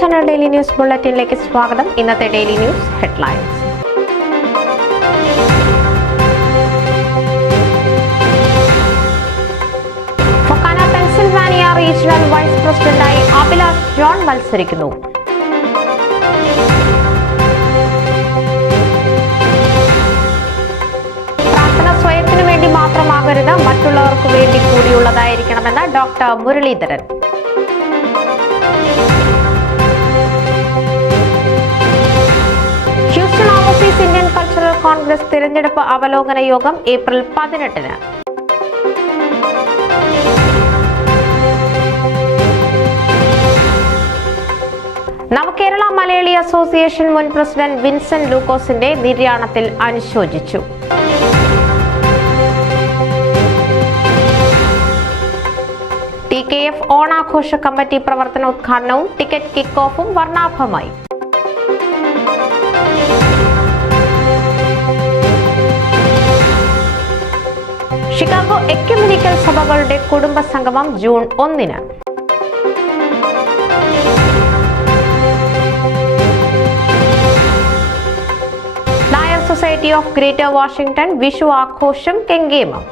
Channel daily news ബുള്ളറ്റിനിലേക്ക് സ്വാഗതം. ഇന്നത്തെ daily news headlines. FOKANA Pennsylvania regional vice പ്രസിഡന്റായി അഭിലാഷ് ജോൺ മത്സരിക്കുന്നു. പ്രാർത്ഥന സ്വയത്തിനു വേണ്ടി മാത്രമാകരുത്, മറ്റുള്ളവർക്ക് വേണ്ടി കൂടിയുള്ളതായിരിക്കണമെന്ന് doctor Muraleedharan. Indian cultural Congress തിരഞ്ഞെടുപ്പ് അവലോകന യോഗം ഏപ്രിൽ 18-ന്. നവകേരള മലയാളി അസോസിയേഷൻ മുൻ പ്രസിഡന്റ് വിൻസെന്റ് ലൂക്കോസിന്റെ നിര്യാണത്തിൽ അനുശോചിച്ചു. TKF ഓണാഘോഷ കമ്മിറ്റി പ്രവർത്തനോദ്ഘാടനവും ടിക്കറ്റ് കിക്ക് ഓഫും വർണ്ണാഭമായി. ഷിക്കാഗോ എക്യുമെനിക്കൽ സഭകളുടെ കുടുംബ സംഗമം ജൂൺ 1-ന്. Nair society of greater Washington Vishu ആഘോഷം കെങ്കേമം.